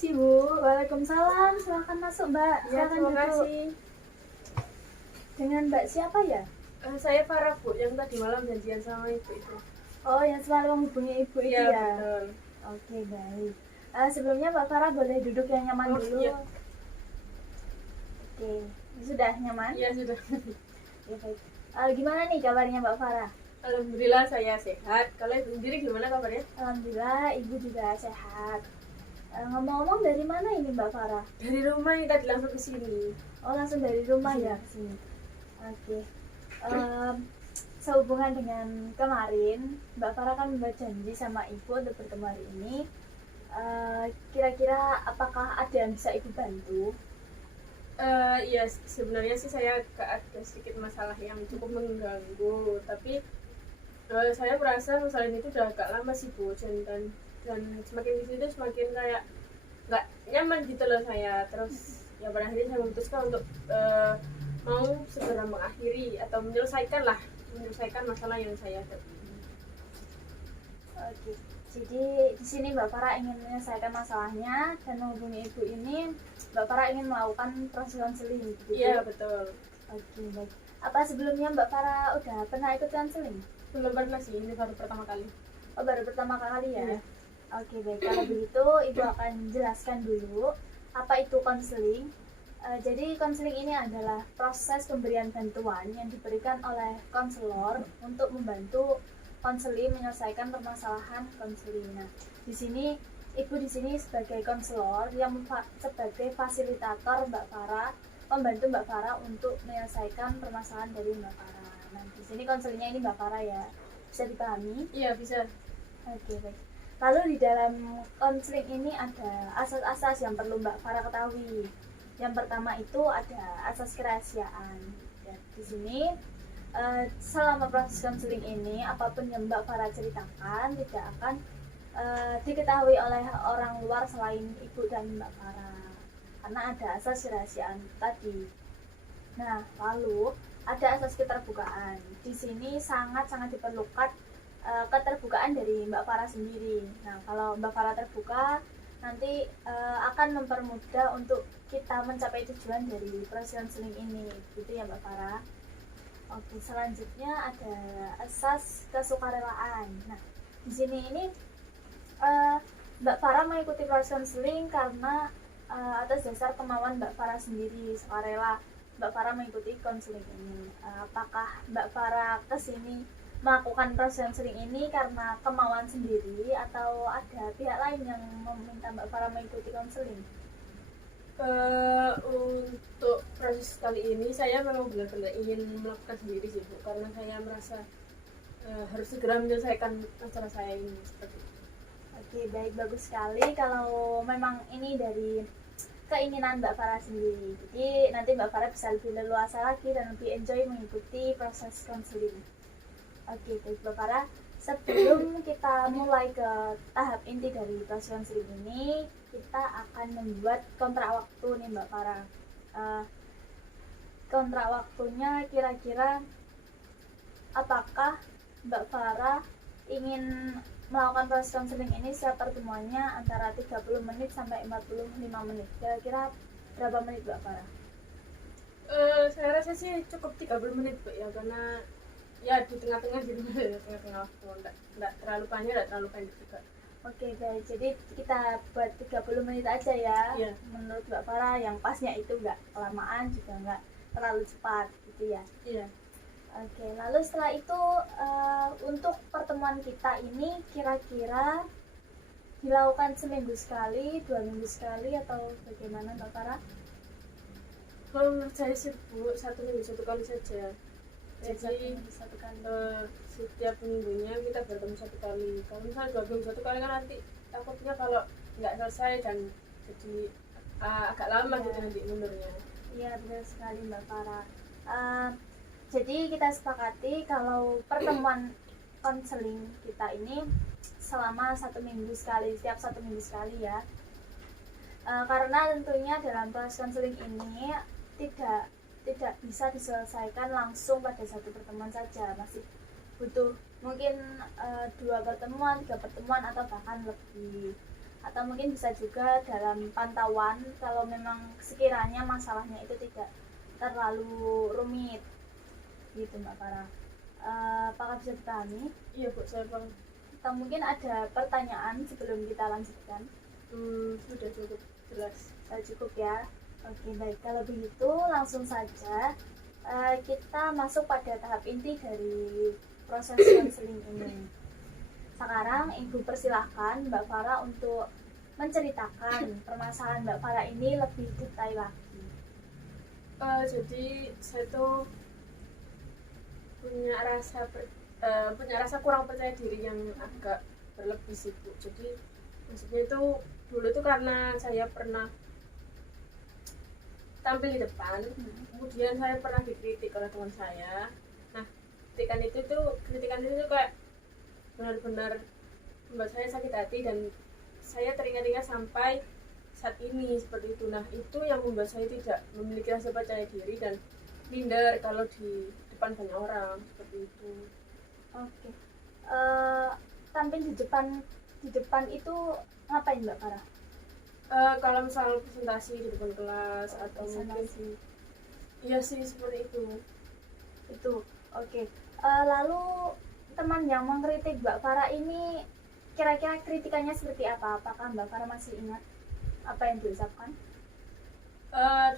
Permisi Bu. Waalaikumsalam, silakan masuk Mbak. Ya, Silakan terima duduk. kasih. Dengan Mbak siapa ya? Saya Farah Bu, yang tadi malam janjian sama ibu itu. Oh, yang selalu menghubungi Ibu itu Iya, ya? betul. Oke, baik. Sebelumnya Mbak Farah boleh duduk yang nyaman Oh, dulu. iya. Oke, sudah nyaman? Iya, sudah. Ya, baik. Gimana nih kabarnya Mbak Farah? Alhamdulillah saya sehat. Kalau ibu sendiri gimana kabarnya? Alhamdulillah, Ibu juga sehat. Ngomong-ngomong dari mana ini Mbak Farah? Dari rumah ini tadi langsung ke sini. Oh, langsung dari rumah Iya. ya ke sini. Oke. Sehubungan dengan kemarin, Mbak Farah kan membuat janji sama Ibu untuk bertemu hari ini. Kira-kira apakah ada yang bisa Ibu bantu? Iya, sebenarnya sih saya ada sedikit masalah yang cukup mengganggu, tapi saya merasa masalah ini tuh udah agak lama sih Bu, dan semakin di situ semakin kayak nggak nyaman gitu loh saya. Terus ya pada akhirnya saya memutuskan untuk mau segera mengakhiri atau menyelesaikan masalah yang saya hadapi. Oke. Jadi di sini Mbak Farah ingin menyelesaikan masalahnya dan menghubungi Ibu ini, Mbak Farah ingin melakukan proses konseling, gitu. Iya, betul. Oke, baik. Apa sebelumnya Mbak Farah udah pernah ikut konseling? Belum pernah sih, ini baru pertama kali. Oh, baru pertama kali ya? Iya. Oke, baik. Kalau begitu, Ibu akan jelaskan dulu apa itu konseling. Jadi, konseling ini adalah proses pemberian bantuan yang diberikan oleh konselor untuk membantu konseli menyelesaikan permasalahan konseli. Nah, di sini Ibu di sini sebagai konselor yang sebagai fasilitator Mbak Farah, membantu Mbak Farah untuk menyelesaikan permasalahan dari Mbak Farah. Nah, di sini konselingnya ini Mbak Farah ya. Bisa dipahami? Iya, bisa. Oke, baik. Lalu di dalam konseling ini ada asas-asas yang perlu Mbak Farah ketahui. Yang pertama itu ada asas kerahasiaan. Dan di sini selama proses konseling ini apapun yang Mbak Farah ceritakan tidak akan diketahui oleh orang luar selain Ibu dan Mbak Farah, karena ada asas kerahasiaan tadi. Nah, lalu ada asas keterbukaan. Di sini sangat-sangat diperlukan keterbukaan dari Mbak Farah sendiri. Nah, kalau Mbak Farah terbuka, nanti akan mempermudah untuk kita mencapai tujuan dari proses konseling ini, gitu ya Mbak Farah. Oke, selanjutnya ada asas kesukarelaan. Nah, di sini ini Mbak Farah mengikuti proses konseling karena atas dasar kemauan Mbak Farah sendiri, sukarela Mbak Farah mengikuti konseling ini. Apakah Mbak Farah kesini melakukan proses konseling ini karena kemauan sendiri atau ada pihak lain yang meminta Mbak Farah mengikuti konseling? Untuk proses kali ini saya memang benar-benar ingin melakukan sendiri sih Bu, karena saya merasa harus segera menyelesaikan masalah saya ini seperti itu. Oke, baik, bagus sekali kalau memang ini dari keinginan Mbak Farah sendiri. Jadi nanti Mbak Farah bisa lebih leluasa lagi dan lebih enjoy mengikuti proses konseling. Oke, baik Mbak Farah. Sebelum kita mulai ke tahap inti dari proses konseling ini, kita akan membuat kontrak waktu nih Mbak Farah. Kontrak waktunya kira-kira apakah Mbak Farah ingin melakukan proses konseling ini setiap pertemuannya antara 30 menit sampai 45 menit. Kira-kira berapa menit Mbak Farah? Saya rasa sih cukup 30 menit Bu ya, karena ya di tengah-tengah gitu, tengah-tengah waktu, enggak terlalu panjang, enggak terlalu pendek juga. Oke, baik. Jadi kita buat 30 menit aja ya. Iya. Menurut Mbak Farah yang pasnya itu enggak kelamaan juga enggak terlalu cepat gitu ya. Iya. Oke, lalu setelah itu untuk pertemuan kita ini kira-kira dilakukan seminggu sekali, 2 minggu sekali, atau bagaimana Mbak Farah? Kalau menurut saya sih Bu, 1 minggu 1 kali saja. Jadi satu kali. setiap minggunya kita bertemu 1 kali. Kalau misalnya 2 minggu 1 kali kan nanti takutnya kalau nggak selesai dan jadi agak lama gitu nanti mundurnya. Iya, benar sekali Mbak Farah. Jadi kita sepakati kalau pertemuan konseling kita ini selama 1 minggu sekali, setiap 1 minggu sekali ya. Karena tentunya dalam proses konseling ini tidak bisa diselesaikan langsung pada satu pertemuan saja, masih butuh mungkin 2 pertemuan, 3 pertemuan, atau bahkan lebih. atau mungkin bisa juga dalam pantauan kalau memang sekiranya masalahnya itu tidak terlalu rumit gitu Mbak Farah. Apakah bisa dipahami? Iya Bu, saya paham. Atau mungkin ada pertanyaan sebelum kita lanjutkan? Sudah cukup jelas. Sudah cukup ya. Oke baik, kalau begitu langsung saja kita masuk pada tahap inti dari proses konseling ini. Sekarang Ibu persilahkan Mbak Farah untuk menceritakan permasalahan Mbak Farah ini lebih detail lagi. Jadi saya tuh punya rasa kurang percaya diri yang agak berlebih sih Bu. Jadi maksudnya itu dulu tuh karena saya pernah tampil di depan, kemudian saya pernah dikritik oleh teman saya. Nah, kritikan itu tuh kayak benar-benar membuat saya sakit hati dan saya teringat-ingat sampai saat ini seperti itu. Nah, itu yang membuat saya tidak memiliki rasa percaya diri dan minder kalau di depan banyak orang seperti itu. Oke. Tampil di depan itu ngapain Mbak Farah? Kalau misal presentasi di depan kelas atau mungkin iya sih seperti itu. Oke. Lalu teman yang mengkritik Mbak Farah ini kira-kira kritikannya seperti apa? Apakah Mbak Farah masih ingat apa yang diucapkan?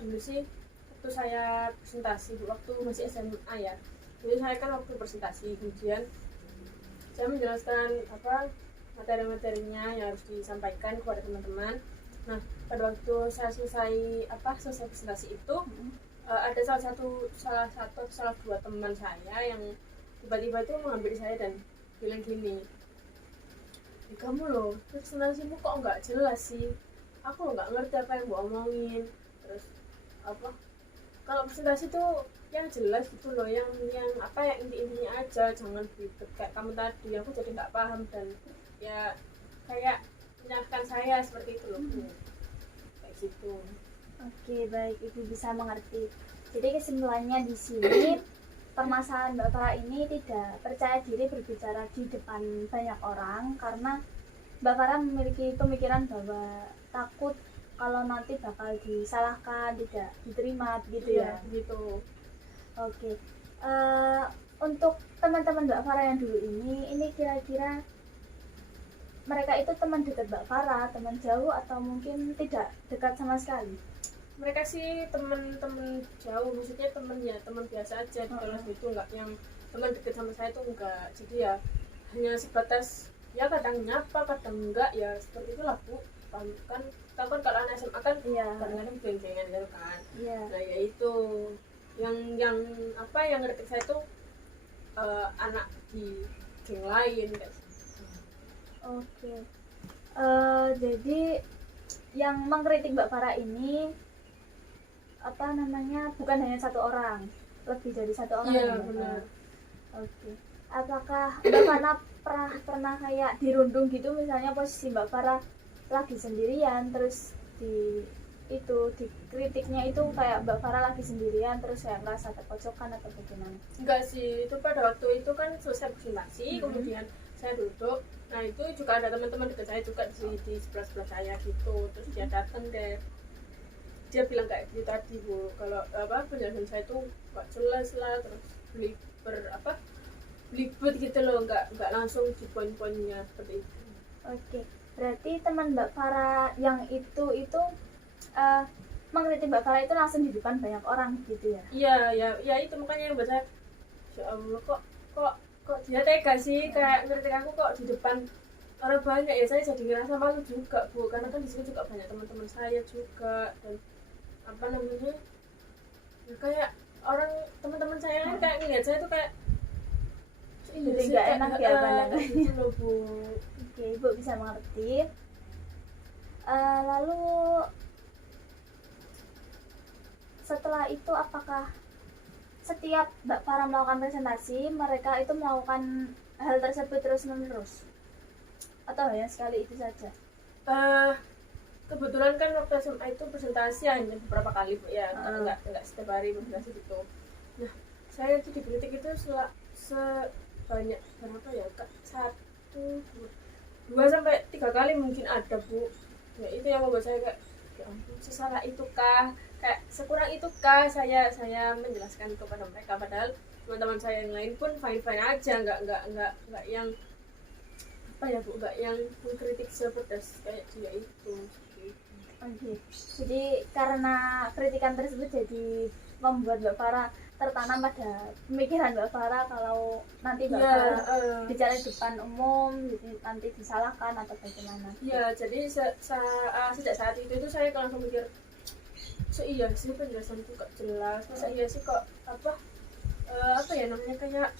Dulu sih waktu saya presentasi waktu masih SMA ya. Jadi saya kan waktu presentasi kemudian saya menjelaskan materi-materinya yang harus disampaikan kepada teman-teman. Nah, pada waktu saya selesai presentasi itu ada salah dua teman saya yang tiba-tiba itu menghampiri saya dan bilang gini, kamu loh presentasimu kok nggak jelas sih, aku nggak ngerti apa yang mau omongin. Terus kalau presentasi tuh yang jelas gitu loh, yang inti-intinya aja, jangan ribet kayak kamu tadi. Aku jadi nggak paham dan ya kayak menyalahkan saya seperti itu loh Bu. Kayak gitu. Oke baik, Ibu bisa mengerti. Jadi kesimpulannya di sini permasalahan Mbak Farah ini tidak percaya diri berbicara di depan banyak orang karena Mbak Farah memiliki pemikiran bahwa takut kalau nanti bakal disalahkan, tidak diterima begitu ya. Gitu. Oke. Untuk teman-teman Mbak Farah yang dulu ini kira-kira mereka itu teman dekat Mbak Farah, teman jauh atau mungkin tidak dekat sama sekali? Mereka sih teman-teman jauh, maksudnya teman biasa aja di kelas itu, enggak yang teman dekat sama saya tuh enggak. Jadi ya hanya sebatas ya kadang nyapa, kadang enggak, ya seperti itulah Bu. Kan kita kan kalau anak SMA kan kadang-kadang geng-gengan gitu kan. Nah ya itu yang ngerti saya tuh anak di geng lain guys. Oke. Jadi yang mengkritik Mbak Farah ini bukan hanya satu orang, lebih dari satu orang. Iya benar. Oke. Apakah Mbak Farah pernah kayak dirundung gitu, misalnya posisi Mbak Farah lagi sendirian terus dikritiknya itu kayak Mbak Farah lagi sendirian terus saya merasa terpojokan atau bagaimana? Enggak sih, itu pada waktu itu kan selesai presentasi, kemudian saya duduk. Nah itu juga ada teman-teman dekat saya juga di sebelah saya gitu. Terus dia datang deh, dia bilang kayak gitu tadi Bu, kalau penjelasan saya tuh nggak jelas lah, terus belibet gitu loh, nggak langsung di poin-poinnya seperti itu. Oke, berarti teman Mbak Farah yang itu mengkritik Mbak Farah itu langsung di depan banyak orang gitu ya? Iya itu makanya yang buat saya, ya Allah kok dia tega sih kayak ngeritik aku kok di depan orang banyak ya. Saya jadi ngerasa malu juga Bu, karena kan di sini juga banyak teman-teman saya juga, dan ya kayak orang teman-teman saya kan kayak ngeliat saya tuh kayak jadi nggak enak ya pandangannya gitu loh Bu. Oke, Ibu bisa mengerti. Lalu setelah itu apakah setiap Mbak Farah melakukan presentasi mereka itu melakukan hal tersebut terus menerus atau hanya sekali itu saja? Kebetulan kan waktu SMA itu presentasi hanya beberapa kali Bu ya, enggak setiap hari presentasi gitu. Nah saya itu dikritik itu sebanyak berapa ya Kak? 2 sampai 3 kali mungkin ada Bu. Nah itu yang membuat saya kayak ya ampun, sesalah itukah, kayak sekurang itukah saya menjelaskan kepada mereka, padahal teman-teman saya yang lain pun fine aja, nggak yang apa ya Bu, nggak yang mengkritik sepedas kayak dia itu. Oke. Jadi karena kritikan tersebut jadi membuat Mbak Farah tertanam pada pemikiran Mbak Farah kalau nanti Mbak Farah bicara di depan umum jadi nanti disalahkan atau bagaimana. Ya, jadi sejak saat itu saya langsung mikir, so iya sih penjelasan itu kok jelas, masa iya sih kok apa ya namanya kayak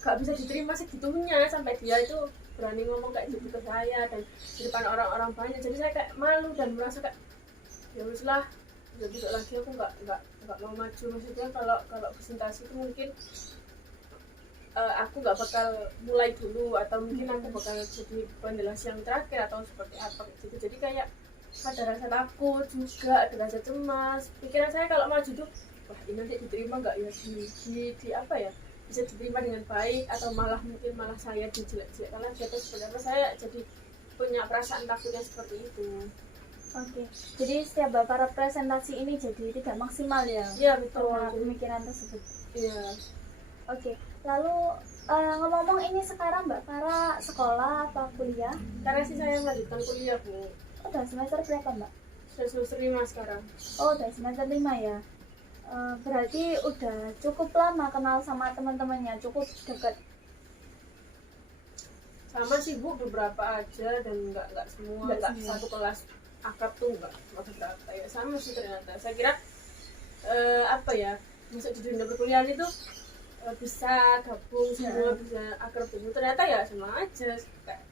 gak bisa diterima segitunya sampai dia itu berani ngomong kayak gitu ke saya dan di depan orang-orang banyak. Jadi saya kayak malu dan merasa kayak ya wis lah, ya besok lagi aku nggak mau maju. Maksudnya kalau presentasi itu mungkin aku nggak bakal mulai dulu, atau mungkin aku bakal jadi penjelas yang terakhir atau seperti apa gitu. Jadi kayak ada rasa takut juga, ada rasa cemas. Pikiran saya kalau maju tuh, wah ini nanti diterima nggak ya di apa ya, bisa diterima dengan baik atau mungkin malah saya dijelek-jelekkan lagi atau seperti apa. Saya jadi punya perasaan takutnya seperti itu. Oke, jadi setiap Mbak Farah presentasi ini jadi tidak maksimal ya? Iya betul. Karena pemikiran tersebut. Iya. Oke, lalu ngomong-ngomong ini sekarang Mbak Farah sekolah atau kuliah? Karena sih saya melanjutkan kuliah Bu. Udah semester berapa Mbak? Sudah semester 5 sekarang. Oh, udah semester 5 ya? Berarti udah cukup lama kenal sama teman-temannya, cukup dekat. Sama sih Bu, beberapa aja dan nggak semua, nggak satu kelas akrab tuh nggak beberapa ya. Sama sih ternyata. Saya kira apa ya, masuk di dunia perkuliahan itu bisa gabung semua, bisa akrab semua. Ternyata ya sama aja, kayak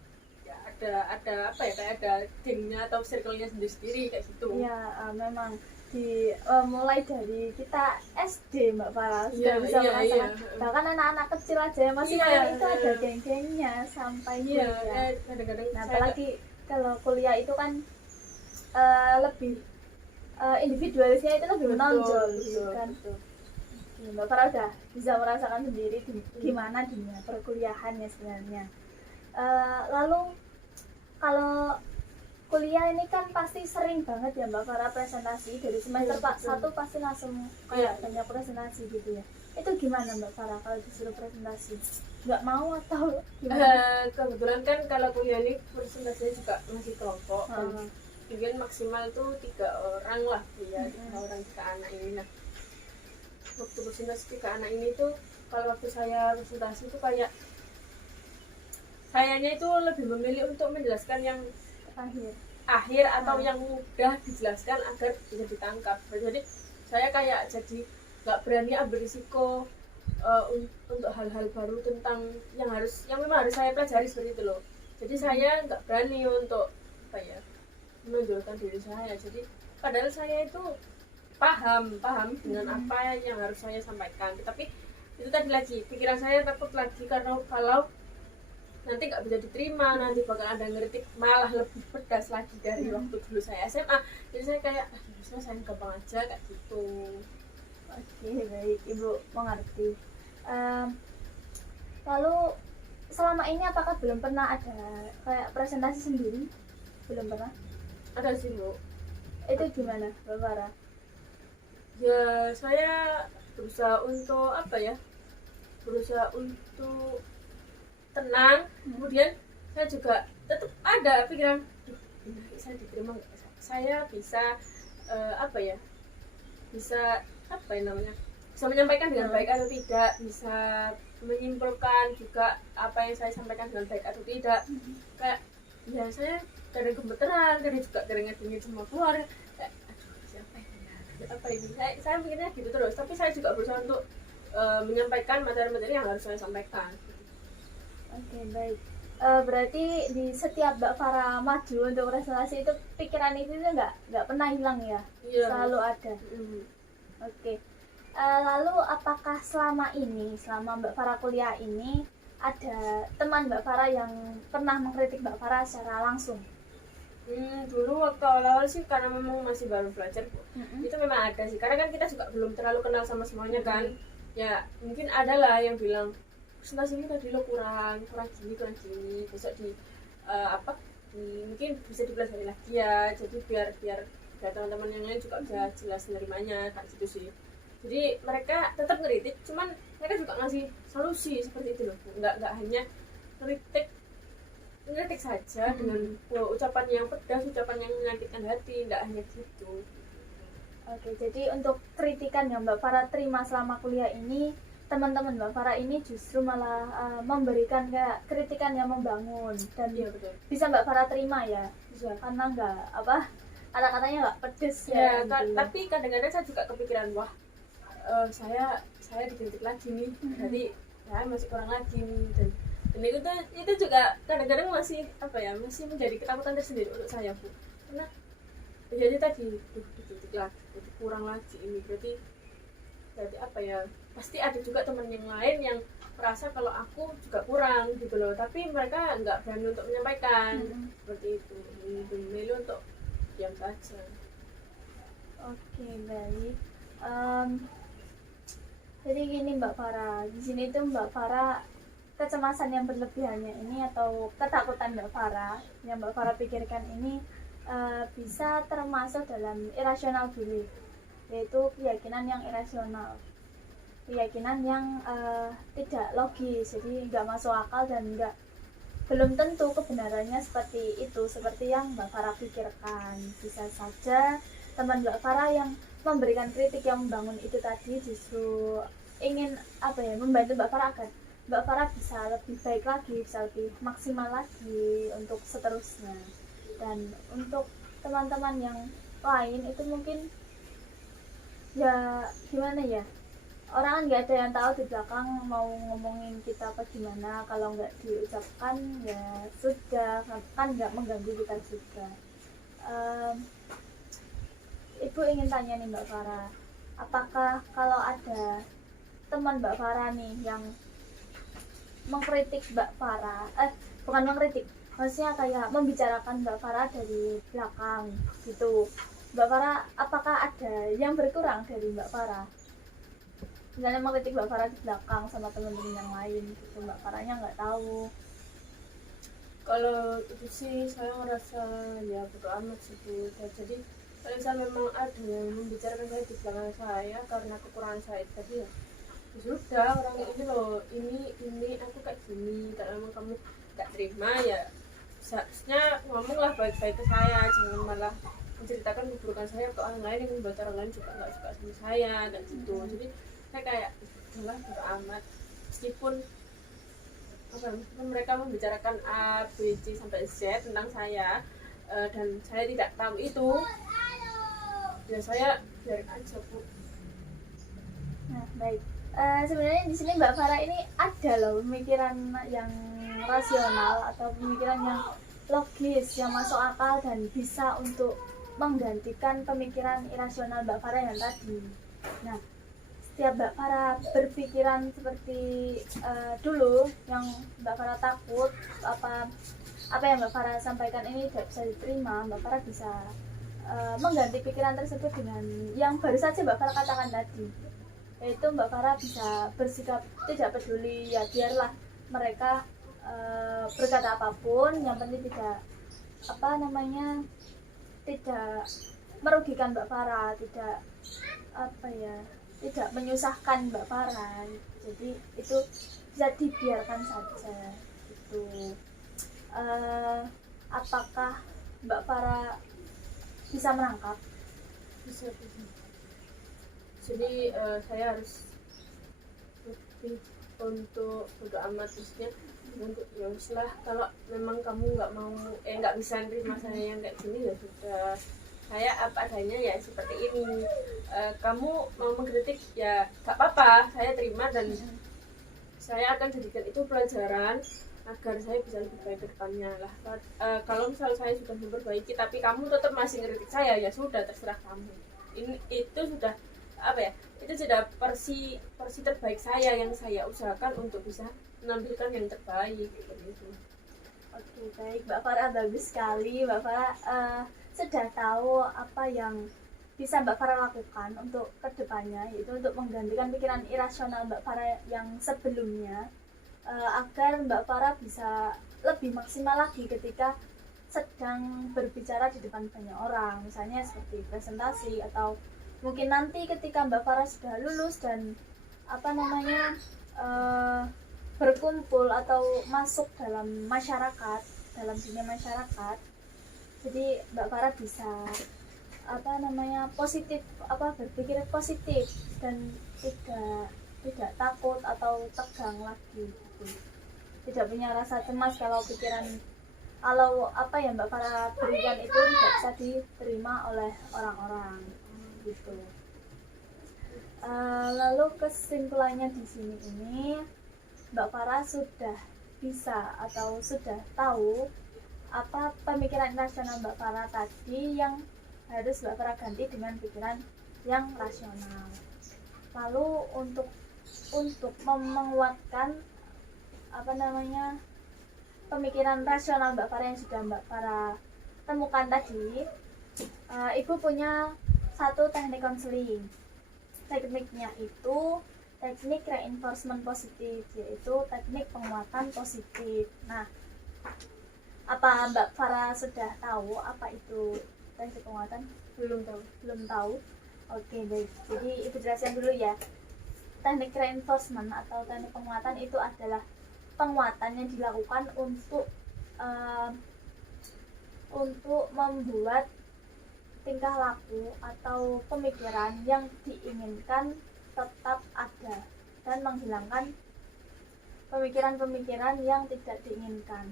ya ada apa ya, kayak ada gengnya atau circle-nya sendiri kayak gitu. Ya, memang mulai dari kita SD Mbak Farah sudah bisa iya, merasakan, iya. bahkan anak-anak kecil aja yang masih main itu ada geng-gengnya sampai kuliah. Kadang-kadang Nah, apalagi kalau kuliah itu kan lebih individualisnya itu lebih menonjol gitu kan. Ya, Mbak Farah udah bisa merasakan sendiri gimana dunia perkuliahannya sebenarnya. Lalu kalau kuliah ini kan pasti sering banget ya Mbak Farah presentasi, dari semester 1 pasti langsung kayak banyak presentasi gitu ya. Itu gimana Mbak Farah kalau disuruh presentasi? Nggak mau atau gimana? Kebetulan kan kalau kuliah ini presentasinya juga masih kelompok, mungkin maksimal tuh 3 orang lah ya, 3 orang 3 anak ini. Nah waktu presentasi 3 anak ini tuh, kalau waktu saya presentasi tuh kayak sayanya itu lebih memilih untuk menjelaskan yang akhir atau yang mudah dijelaskan agar bisa ditangkap. Jadi saya kayak jadi nggak berani ambil risiko untuk hal-hal baru tentang yang memang harus saya pelajari seperti itu loh. Jadi saya nggak berani untuk apa ya, menonjolkan diri saya. Jadi padahal saya itu paham dengan apa yang harus saya sampaikan, tapi itu tadi lagi pikiran saya takut lagi, karena kalau nanti nggak bisa diterima, nanti bakal ada ngeritik malah lebih pedas lagi dari waktu dulu saya SMA. Jadi saya kayak biasanya saya gampang aja kayak gitu. Oke, baik Ibu mengerti. Lalu selama ini apakah belum pernah ada kayak presentasi sendiri? Belum pernah? Ada sih Bu. Itu gimana Mbak Farah? Ya saya berusaha untuk apa ya, berusaha untuk tenang. Kemudian saya juga tetap ada pikiran, saya diterima nggak, saya bisa apa ya, bisa apa ya namanya, bisa menyampaikan dengan baik atau tidak, bisa menyimpulkan juga apa yang saya sampaikan dengan baik atau tidak. Kayak ya saya kadang gemeteran, kadang juga keringat-keringat semua keluar, kayak aduh siapa ini ya, apa ini, saya mikirnya gitu terus. Tapi saya juga berusaha untuk menyampaikan materi-materi yang harus saya sampaikan. Oke, baik. Berarti di setiap Mbak Farah maju untuk presentasi itu pikiran itu nggak pernah hilang ya? Iya. Selalu ada. Oke. Lalu apakah selama Mbak Farah kuliah ini ada teman Mbak Farah yang pernah mengkritik Mbak Farah secara langsung? Dulu waktu awal-awal sih, karena memang masih baru belajar, itu memang ada sih, karena kan kita juga belum terlalu kenal sama semuanya kan. Ya mungkin ada lah yang bilang presentasimu tadi lo kurang kurang gini besok di mungkin bisa dipelajari lagi ya, jadi biar teman-teman yang lain juga bisa jelas nerimanya kayak gitu sih. Jadi mereka tetap ngeritik, cuman mereka juga ngasih solusi seperti itu loh, nggak hanya ngeritik saja dengan ucapan yang pedas, ucapan yang menyakitkan hati, nggak hanya gitu. Oke, jadi untuk kritikan yang Mbak Farah terima selama kuliah ini, teman-teman Mbak Farah ini justru malah memberikan kayak kritikan yang membangun dan Iya betul. bisa Mbak Farah terima ya, bisa karena nggak kata-katanya nggak pedes Ya, gitu. tapi kadang-kadang saya juga kepikiran, wah saya dikritik lagi nih, jadi saya masih kurang lagi nih, dan itu juga kadang-kadang masih masih menjadi ketakutan tersendiri untuk saya, Bu, karena jadi tadi dikritik lagi, kurang lagi ini, berarti pasti ada juga teman yang lain yang merasa kalau aku juga kurang gitu loh, tapi mereka nggak berani untuk menyampaikan seperti itu, memilih untuk diam saja. Oke, baik. Jadi gini Mbak Farah, di sini tuh Mbak Farah kecemasan yang berlebihannya ini atau ketakutan Mbak Farah yang Mbak Farah pikirkan ini bisa termasuk dalam irrational belief, yaitu keyakinan yang irasional, keyakinan yang tidak logis, jadi nggak masuk akal dan belum tentu kebenarannya seperti itu, seperti yang Mbak Farah pikirkan. Bisa saja teman Mbak Farah yang memberikan kritik yang membangun itu tadi justru ingin membantu Mbak Farah agar Mbak Farah bisa lebih baik lagi, bisa lebih maksimal lagi untuk seterusnya. Dan untuk teman-teman yang lain itu mungkin ya gimana ya, orang kan nggak ada yang tahu di belakang mau ngomongin kita apa gimana, kalau nggak diucapkan ya sudah, kan nggak mengganggu kita juga. Ibu ingin tanya nih Mbak Farah, apakah kalau ada teman Mbak Farah nih yang mengkritik Mbak Farah, bukan mengkritik, maksudnya kayak membicarakan Mbak Farah dari belakang gitu, Mbak Farah apakah ada yang berkurang dari Mbak Farah? Misalnya mengkritik Mbak Farah di belakang sama teman-teman yang lain gitu, Mbak Farahnya nggak tahu. Kalau itu sih saya ngerasa ya bodo amat sih, Bu. Jadi kalau misalnya memang ada yang membicarakan saya di belakang saya karena kekurangan saya tadi, ya sudah, orang ini loh, ini aku kayak gini, kalau memang kamu gak terima ya seharusnya ngomonglah baik-baik ke saya, jangan malah menceritakan keburukan saya ke orang lain yang membuat orang lain juga gak suka sama saya dan gitu. Jadi saya kayak udahlah bodo amat, meskipun mereka membicarakan A, B, C sampai Z tentang saya, dan saya tidak tahu itu, ya saya biarin aja, Bu. Nah, baik. Sebenarnya di sini Mbak Farah ini ada loh pemikiran yang rasional atau pemikiran yang logis, yang masuk akal dan bisa untuk menggantikan pemikiran irasional Mbak Farah yang tadi. Nah, setiap Mbak Farah berpikiran seperti dulu yang Mbak Farah takut apa yang Mbak Farah sampaikan ini tidak bisa diterima, Mbak Farah bisa mengganti pikiran tersebut dengan yang baru saja Mbak Farah katakan tadi, yaitu Mbak Farah bisa bersikap tidak peduli, ya biarlah mereka berkata apapun, yang penting tidak tidak merugikan Mbak Farah, tidak menyusahkan Mbak Farah, jadi itu bisa dibiarkan saja itu. Apakah Mbak Farah bisa menangkap? Bisa. Jadi saya harus lebih untuk bodo amat, maksudnya untuk ya uslah, kalau memang kamu nggak bisa nerima saya yang kayak gini, ya sudah, saya apa adanya ya seperti ini. Kamu mau mengkritik ya gak apa-apa, saya terima, dan saya akan jadikan itu pelajaran agar saya bisa lebih baik ke depannya lah. Kalau misalnya saya sudah memperbaiki tapi kamu tetap masih ngeritik saya, ya sudah, terserah kamu. Itu sudah itu sudah versi terbaik saya yang saya usahakan untuk bisa menampilkan yang terbaik gitu. Oke, baik Mbak Farah, bagus sekali Mbak Farah sudah tahu apa yang bisa Mbak Farah lakukan untuk kedepannya, yaitu untuk menggantikan pikiran irasional Mbak Farah yang sebelumnya. agar Mbak Farah bisa lebih maksimal lagi ketika sedang berbicara di depan banyak orang, misalnya seperti presentasi atau mungkin nanti ketika Mbak Farah sudah lulus dan apa namanya berkumpul atau masuk dalam masyarakat, dalam dunia masyarakat, jadi Mbak Farah bisa apa namanya positif, apa berpikir positif dan tidak takut atau tegang lagi gitu. Tidak punya rasa cemas kalau apa yang Mbak Farah berikan itu tidak bisa diterima oleh orang-orang gitu. Lalu kesimpulannya di sini ini Mbak Farah sudah bisa atau sudah tahu apa pemikiran rasional Mbak Farah tadi yang harus Mbak Farah ganti dengan pikiran yang rasional. Lalu untuk menguatkan apa namanya pemikiran rasional Mbak Farah yang sudah Mbak Farah temukan tadi, Ibu punya satu teknik konseling. Tekniknya itu teknik reinforcement positif, yaitu teknik penguatan positif. Nah, apa Mbak Farah sudah tahu apa itu teknik penguatan? Belum tahu. Belum tahu. Oke, baik. Jadi Ibu jelaskan dulu ya. Teknik reinforcement atau teknik penguatan itu adalah penguatan yang dilakukan untuk membuat tingkah laku atau pemikiran yang diinginkan tetap ada dan menghilangkan pemikiran-pemikiran yang tidak diinginkan.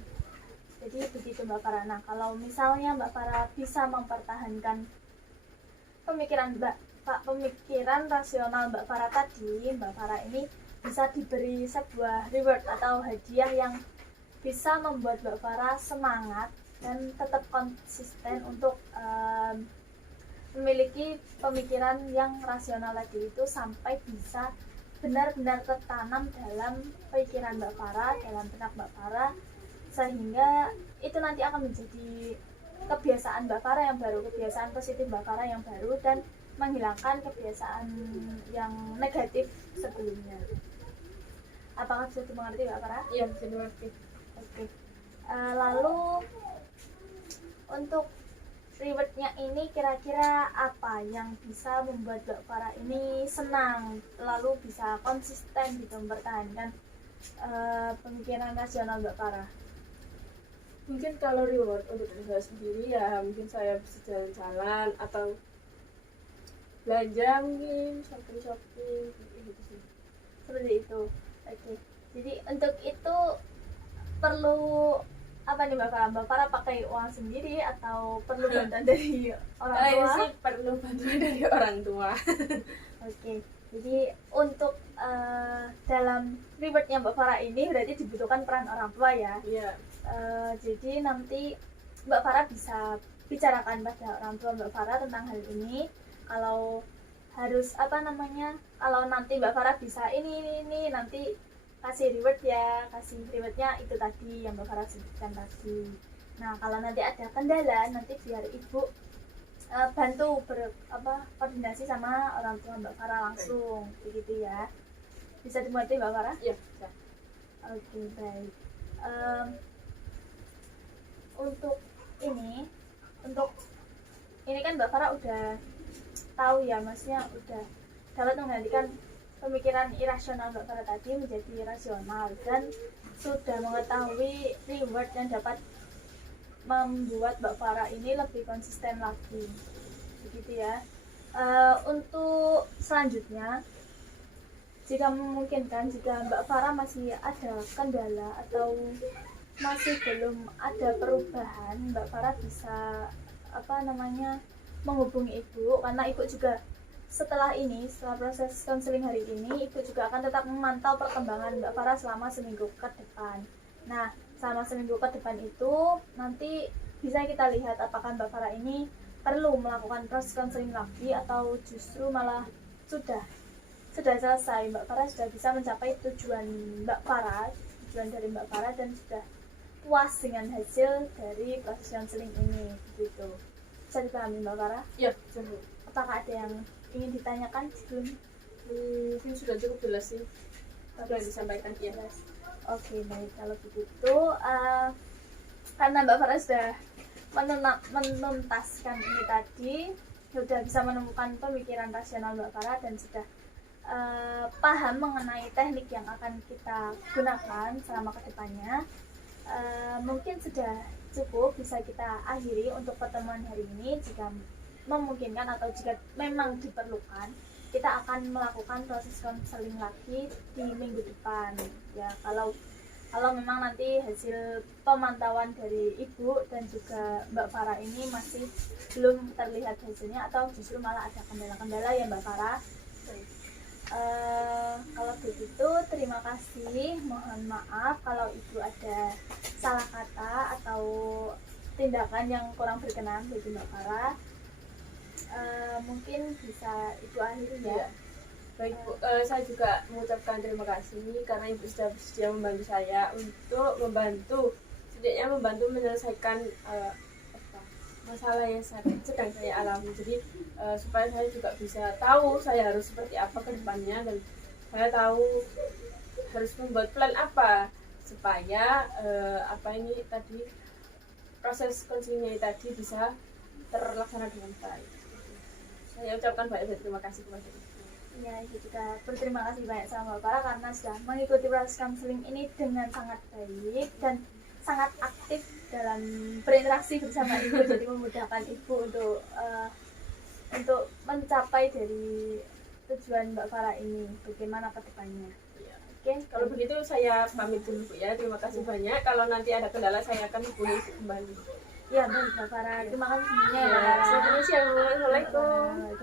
Jadi begitu Mbak Farah. Nah, kalau misalnya Mbak Farah bisa mempertahankan pemikiran rasional Mbak Farah tadi, Mbak Farah ini bisa diberi sebuah reward atau hadiah yang bisa membuat Mbak Farah semangat dan tetap konsisten untuk memiliki pemikiran yang rasional tadi itu sampai bisa benar-benar tertanam dalam pikiran Mbak Farah, dalam benak Mbak Farah, sehingga itu nanti akan menjadi kebiasaan Mbak Farah yang baru, kebiasaan positif Mbak Farah yang baru, dan menghilangkan kebiasaan yang negatif sebelumnya. Apakah bisa dimengerti Mbak Farah? Iya, bisa dimengerti. Oke. Lalu untuk rewardnya ini kira-kira apa yang bisa membuat Mbak Farah ini senang, lalu bisa konsisten gitu mempertahankan pemikiran rasional Mbak Farah? Mungkin kalau reward untuk diri saya sendiri ya mungkin saya bisa jalan-jalan atau belanja, mungkin shopping gitu sih. Seperti itu. Oke. Jadi untuk itu perlu apa nih Mbak Farah? Mbak Farah pakai uang sendiri atau perlu bantuan dari orang tua? Sih perlu bantuan dari orang tua. Oke. Jadi untuk dalam rewardnya Mbak Farah ini berarti dibutuhkan peran orang tua ya. Iya. Jadi nanti Mbak Farah bisa bicarakan pada orang tua Mbak Farah tentang hal ini. Kalau harus apa namanya? Kalau nanti Mbak Farah bisa ini nanti kasih reward ya, kasih rewardnya itu tadi yang Mbak Farah sebutkan tadi. Nah, kalau nanti ada kendala nanti biar Ibu bantu koordinasi sama orang tua Mbak Farah langsung, begitu ya. Bisa dimengerti Mbak Farah? Iya, bisa. Oke, baik. Untuk ini kan Mbak Farah udah tahu ya, maksudnya udah dapat mengalihkan pemikiran irasional Mbak Farah tadi menjadi rasional dan sudah mengetahui reward yang dapat membuat Mbak Farah ini lebih konsisten lagi, begitu ya. Untuk selanjutnya, jika memungkinkan, jika Mbak Farah masih ada kendala atau masih belum ada perubahan, Mbak Farah bisa menghubungi Ibu, karena Ibu juga setelah proses konseling hari ini, Ibu juga akan tetap memantau perkembangan Mbak Farah selama seminggu ke depan. Nah, selama seminggu ke depan itu nanti bisa kita lihat apakah Mbak Farah ini perlu melakukan proses konseling lagi atau justru malah sudah selesai, Mbak Farah sudah bisa mencapai tujuan dari Mbak Farah dan sudah puas dengan hasil dari proses konseling ini, gitu. Bisa dipahami Mbak Farah? Iya, betul. Apakah ada yang ingin ditanyakan sebelum? Mungkin sudah cukup jelas sih apa yang disampaikan. Iya. Oke, baik kalau begitu karena Mbak Farah sudah menuntaskan ini tadi, sudah bisa menemukan pemikiran rasional Mbak Farah dan sudah paham mengenai teknik yang akan kita gunakan selama kedepannya. Mungkin sudah cukup bisa kita akhiri untuk pertemuan hari ini. Jika memungkinkan atau jika memang diperlukan, kita akan melakukan proses konseling lagi di minggu depan ya, kalau memang nanti hasil pemantauan dari Ibu dan juga Mbak Farah ini masih belum terlihat hasilnya atau justru malah ada kendala-kendala ya Mbak Farah. Kalau begitu terima kasih, mohon maaf kalau Ibu ada salah kata atau tindakan yang kurang berkenan bagi Mbak Farah. Mungkin bisa Ibu akhiri ya. Baik Bu, saya juga mengucapkan terima kasih karena Ibu sudah bersedia membantu saya untuk setidaknya membantu menyelesaikan masalah yang sedang saya alami. Jadi supaya saya juga bisa tahu saya harus seperti apa ke depannya, dan saya tahu harus membuat plan apa supaya proses konselingnya tadi bisa terlaksana dengan baik. Saya ucapkan banyak terima kasih kepada Ibu. Ya, Ibu juga berterima kasih banyak sama Mbak Farah karena sudah mengikuti proses konseling ini dengan sangat baik dan sangat aktif dalam berinteraksi bersama Ibu, jadi memudahkan Ibu untuk mencapai dari tujuan Mbak Farah ini bagaimana ke depannya. Ya. Oke, Kalau begitu saya pamit dulu Bu ya. Terima kasih banyak. Kalau nanti ada kendala saya akan hubungi Ibu kembali. ya baik Mbak Farah, terima kasih semuanya ya Mbak Farah. Assalamualaikum.